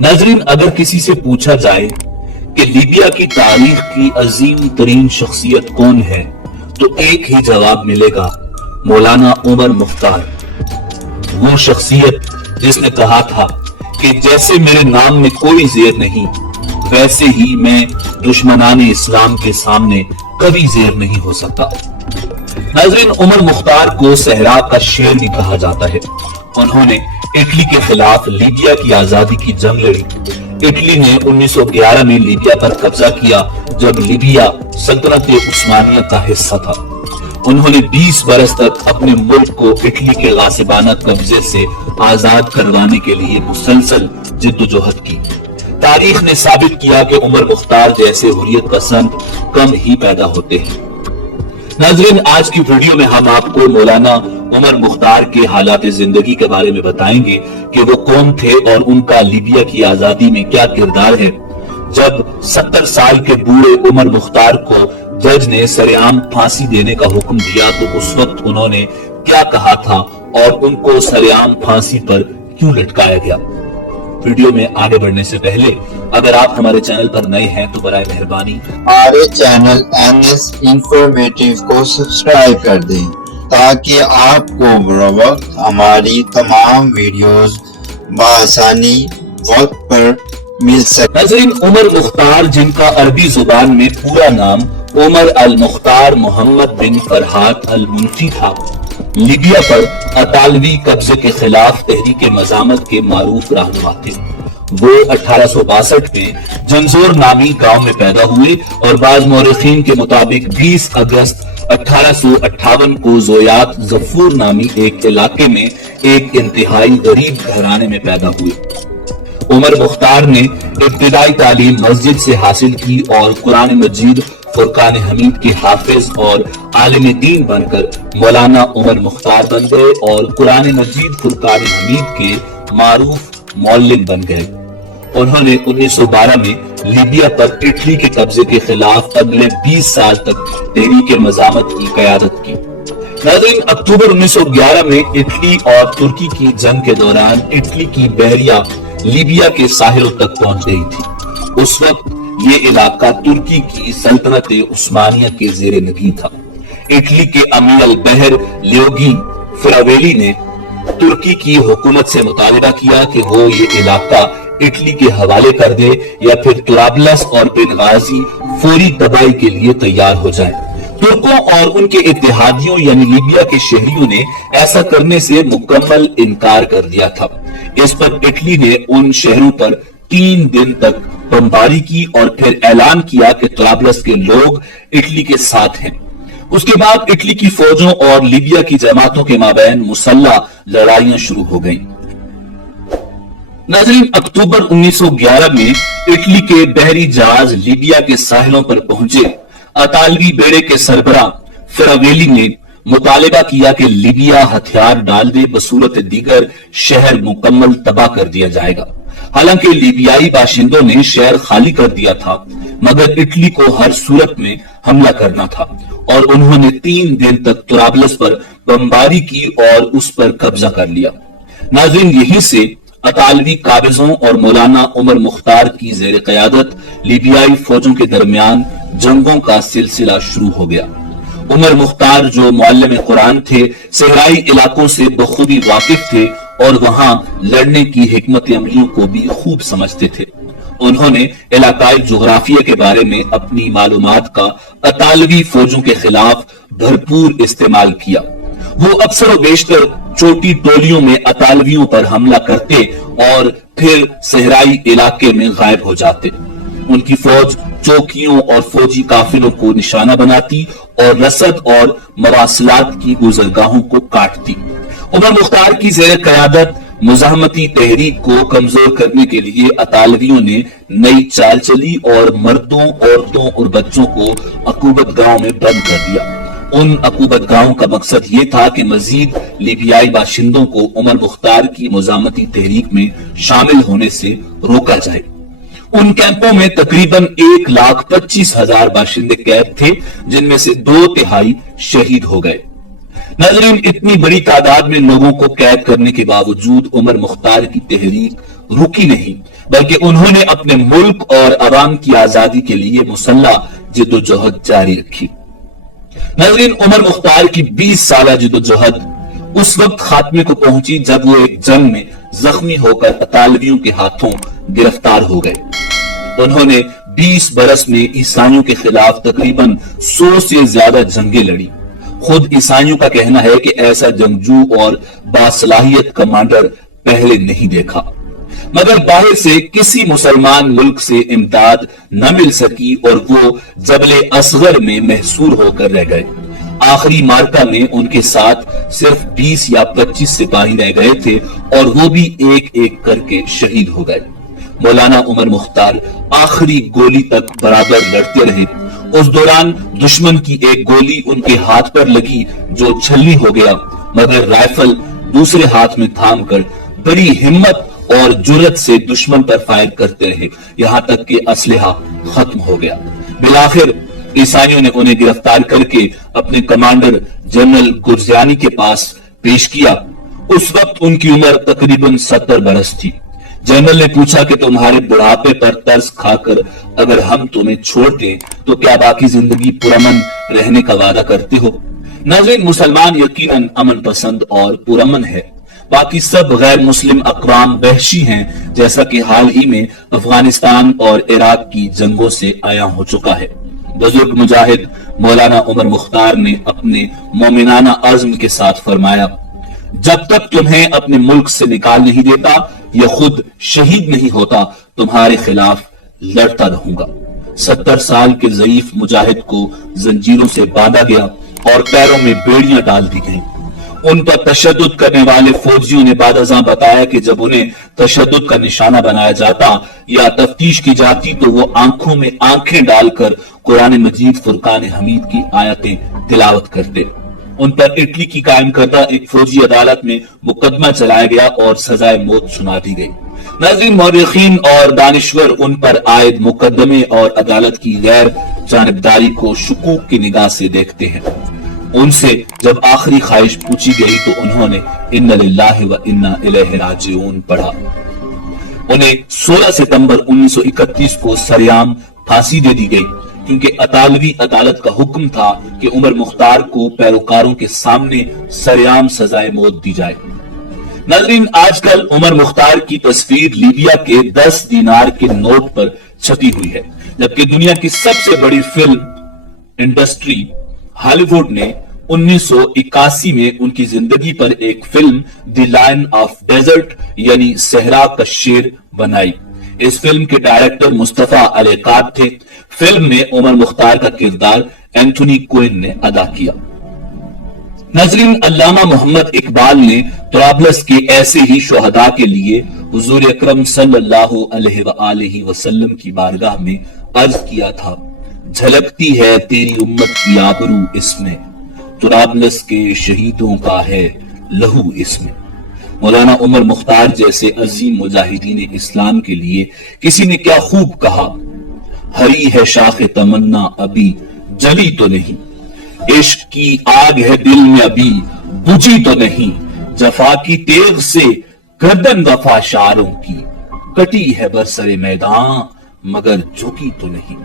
नाजरीन, अगर किसी से पूछा जाए कि लीबिया की तारीख की अजीम तरीन शख्सियत कौन है, तो एक ही जवाब मिलेगा, मौलाना उमर मुख्तार। वो शख्सियत जिसने कहा था कि जैसे मेरे नाम में कोई ज़ेर नहीं, वैसे ही मैं दुश्मनाने इस्लाम के सामने कभी ज़ेर नहीं हो सकता। नाजरीन, उमर मुख्तार को सहरा का शेर भी कहा जाता है। उन्होंने इटली के खिलाफ लीबिया की आजादी की जंग लड़ी। इटली ने 1911 में लीबिया पर कब्जा किया, जब लीबिया सल्तनत उस्मानिया का हिस्सा था। उन्होंने 20 बरस तक अपने मुल्क को इटली के गासिबाना कब्जे से आजाद करवाने के लिए मुसलसल जिद्दोजहद की। तारीख ने साबित किया कि उमर मुख्तार जैसे हुर्रियत पसंद कम ही पैदा होते हैं। नाजरीन, आज की वीडियो में हम आपको मौलाना उमर मुख्तार के हालात जिंदगी के बारे में बताएंगे कि वो कौन थे और उनका लीबिया की आजादी में क्या किरदार है। जब 70 साल के बूढ़े उमर मुख्तार को जज ने सरेआम फांसी देने का हुक्म दिया, तो उस वक्त उन्होंने क्या कहा था और उनको सरेआम फांसी पर क्यों लटकाया गया। वीडियो में आगे बढ़ने से पहले अगर आप हमारे चैनल पर नए हैं तो बराए मेहरबानी हमारे चैनल NS इंफॉर्मेटिव को सब्सक्राइब कर दें ताकि आपको बर वक्त हमारी तमाम वीडियोस बआसानी वक्त पर मिल सके। नाज़रीन, उमर मुख्तार, जिनका अरबी जुबान में पूरा नाम उमर अल मुख्तार मोहम्मद बिन फरहाद अल मुंशी था, लीबिया पर अतालवी कब्जे के खिलाफ तहरीक मजामत के मारूफ रहनुमा थे। वो 1862 में जंजोर नामी गांव में पैदा हुए और बाज मौरखीन के मुताबिक 20 अगस्त 1858 को जोयात जफूर नामी एक इलाके में एक इंतहाई गरीब घराने में पैदा हुए। उमर मुख्तार ने इब्तिदाई तालीम मस्जिद से हासिल की और कुरान मजीद फुरकान हमीद के हाफिज और आलिम दीन बनकर मौलाना उमर मुख्तार बन गए और कुरान मजीद फुरकान हमीद के मारूफ मौल्लिम बन गए। उन्होंने 1912 में लीबिया पर इटली के कब्जे के खिलाफ अगले 20 साल तक तहरीक मजामत की क़यादत की। नाज़रीन, अक्टूबर 1911 में इटली और तुर्की की जंग के दौरान इटली की बहरिया लीबिया के साहिलों तक पहुंच गई थी। उस वक्त ये इलाका तुर्की की सल्तनत उस्मानिया के जेर नगी था। इटली के अमीर अल बहर लियोगी फिरावेली ने तुर्की की हुकूमत से मुतालिबा किया कि वो ये इलाका इटली के हवाले कर दे या फिर तुराबलस और बेनगाजी फौरी तबाही के लिए तैयार हो जाए। तुर्कों और उनके इत्तेहादियों यानी लीबिया के शहरियों ने ऐसा करने से मुकम्मल इनकार कर दिया था। इस पर इटली ने उन शहरों पर 3 दिन तक बमबारी की और फिर ऐलान किया कि तुराबलस के लोग इटली के साथ हैं। उसके बाद इटली की फौजों और लीबिया की जमातों के माबैन मुसल्लह लड़ाइयां शुरू हो गईं। नाज़रीन, अक्टूबर 1911 में इटली के बहरी जहाज लीबिया के साहिलों पर पहुंचे। अतालवी बेड़े के सरबराह फिरावेली ने मुतालिबा किया कि लीबिया हथियार डाल दे, बसूरत दीगर शहर मुकम्मल तबाह कर दिया जाएगा। हालांकि लीबियाई बाशिंदों ने शहर खाली कर दिया था, मगर इटली को हर सूरत में हमला करना था और उन्होंने 3 दिन तक तुराबलस पर बमबारी की और उस पर कब्जा कर लिया। नाज़रीन, यहीं से अतालवी काबिजों और मौलाना उमर मुख्तार की जेर क़यादत लीबियाई फौजों के दरमियान जंगों का सिलसिला शुरू हो गया। उमर मुख्तार, जो मुअल्लिम कुरान थे, सहराई इलाकों से बखूबी वाकिफ थे और वहां लड़ने की हिकमत अमलियों को भी खूब समझते थे। उन्होंने इलाकाई जोग्राफिया के बारे में अपनी मालूमात का अतालवी फौजों के खिलाफ भरपूर इस्तेमाल किया। वो अक्सर बेशतर छोटी टोलियों में अतालवियों पर हमला करते और फिर सहराई इलाके में गायब हो जाते। उनकी फौज चौकियों और फौजी काफिलों को निशाना बनाती और रसद और मवासलात की गुजरगाहों को काटती। उमर मुख्तार की जेर क़यादत मुजाहमती तहरीक को कमजोर करने के लिए अतालवियों ने नई चाल चली और मर्दों, औरतों और बच्चों को अकूबत गांव में बंद कर दिया। उन अकूबत गांवों का मकसद ये था कि मजीद लीबियाई बाशिंदों को उमर मुख्तार की मुजाहमती तहरीक में शामिल होने से रोका जाए। उन कैंपों में तकरीबन 1,25,000 बाशिंदे कैद थे, जिनमें से 2/3 शहीद हो गए। नाज़रीन, इतनी बड़ी तादाद में लोगों को कैद करने के बावजूद उमर मुख्तार की तहरीक रुकी नहीं, बल्कि उन्होंने अपने मुल्क और अवाम की आजादी के लिए मुसल्लह जिद्दोजहद जारी रखी। नाज़रीन, उमर मुख्तार की 20 साल जिद्दोजहद उस वक्त खात्मे को पहुंची जब वो एक जंग में जख्मी होकर अतालवियों के हाथों गिरफ्तार हो गए। उन्होंने 20 बरस में ईसाइयों के खिलाफ तकरीबन 100 से ज्यादा जंगें लड़ी। खुद ईसाइयों का कहना है कि ऐसा जंगजू और बासलाहियत कमांडर पहले नहीं देखा, मगर बाहर से किसी मुसलमान मुल्क से इमदाद न मिल सकी और वो जबले असगर में महसूर होकर रह गए। आखिरी मार्का में उनके साथ सिर्फ 20 या 25 सिपाही रह गए थे और वो भी एक एक करके शहीद हो गए। मौलाना उमर मुख्तार आखिरी गोली तक बराबर लड़ते रहे। उस दौरान दुश्मन की एक गोली उनके हाथ पर लगी जो छलनी हो गया, मगर राइफल दूसरे हाथ में थाम कर बड़ी हिम्मत और जुर्रत से दुश्मन पर फायर करते रहे, यहां तक कि असलहा खत्म हो गया। बिलाखिर ईसाइयों ने उन्हें गिरफ्तार करके अपने कमांडर जनरल गुरजानी के पास पेश किया। उस वक्त उनकी उम्र तकरीबन 70 बरस थी। जनरल ने पूछा कि तुम्हारे बुढ़ापे पर तरस खाकर अगर हम तुम्हें छोड़ दें तो क्या बाकी जिंदगी पुरअमन रहने का वादा करते हो? नाज़रीन, मुसलमान यकीनन अमन पसंद और पुरअमन है, बाकी सब गैर मुस्लिम अक़वाम वहशी हैं, जैसा कि हाल ही में अफगानिस्तान और इराक की जंगों से आया हो चुका है। बुजुर्ग मुजाहिद मौलाना उमर मुख्तार ने अपने मोमिनाना अज़्म के साथ फरमाया, जब तक तुम्हें अपने मुल्क से निकाल नहीं देता या खुद शहीद नहीं होता, तुम्हारे खिलाफ लड़ता रहूंगा। 70 साल के ज़ईफ मुजाहिद को जंजीरों से बांधा गया और पैरों में बेड़ियां डाल दी गईं। उन पर तशद्दुद करने वाले फौजियों ने बादशाह बताया कि जब उन्हें तशद्दुद का निशाना बनाया जाता या तफ्तीश की जाती तो वो आंखों में आंखें डालकर कुरान मजीद फुरकान हमीद की आयतें तिलावत करते। उन पर इटली की कायम करदा एक फौजी अदालत में मुकदमा चलाया गया और सजाए मौत सुना दी गई। नाज़रीन, मौरिखीन और दानिश्वर उन पर आयद मुकदमे और अदालत की गैर जानिबदारी को शुकूक की निगाह से देखते हैं। उनसे जब आखिरी ख्वाहिश पूछी गई तो उन्होंने इन्ना लिल्लाहि व इन्ना इलैहि राजिऊन पढ़ा। उन्हें 16 सितंबर 1931 को सरेआम फांसी दे दी गई, क्योंकि अतालवी अदालत का हुक्म था कि उमर मुख्तार को पैरोकारों के सामने सरेआम सजाए मौत दी जाए। नाज़रीन, आजकल उमर मुख्तार की तस्वीर लीबिया के 10 दीनार के नोट पर छपी हुई है, जबकि दुनिया की सबसे बड़ी फिल्म इंडस्ट्री हॉलीवुड ने 1981 में उनकी जिंदगी पर एक film the lion of desert यानी सहरा का शेर बनाई। इस फिल्म के डायरेक्टर मुस्तफा अलैकाब थे। फिल्म में उमर मुख्तार का किरदार एंथोनी क्विन ने अदा किया। नाज़रीन, अल्लामा मोहम्मद इकबाल ने तुराबलस के ऐसे ही शुहदा के लिए हुजूर अकरम सल्लल्लाहु अलैहि वसल्लम की बारगाह में अर्ज किया था, झलकती है तेरी उम्मत की आबरू इसमें, तुराबलस के शहीदों का है लहू इसमें। मौलाना उमर मुख्तार जैसे अजीम मुजाहिदीन इस्लाम के लिए किसी ने क्या खूब कहा, हरी है शाख तमन्ना अभी जली तो नहीं, इश्क की आग है दिल में अभी बुझी तो नहीं, जफा की तेग से गर्दन वफा शारों की, कटी है बरसरे मैदान मगर झुकी तो नहीं।